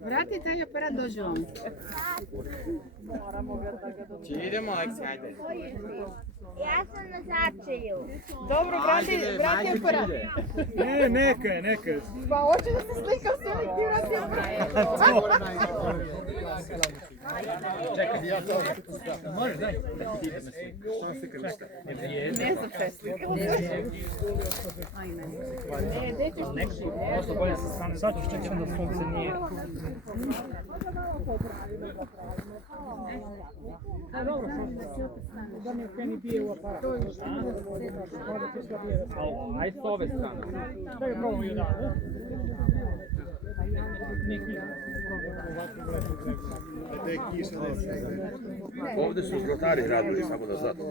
Vratite i aparat dođe on. Idemo, Aleksi, ajde. Ja sam na začeju. Dobro, vrati aparat. Ne, neka. Pa hoće da se slikam s ovim, ti vrati aparat. Čekaj, ja to. Može, daj. Ne znam se slikam. Ne, gde ćeš neki? Prosto bolje sa strane, zato što će onda sunce nije. Dobro, da mi kreni bije u aparat. Ajde s ove strane. Čekaj, probamo i odavde. Ovdje su zlotari radili, samo da znate.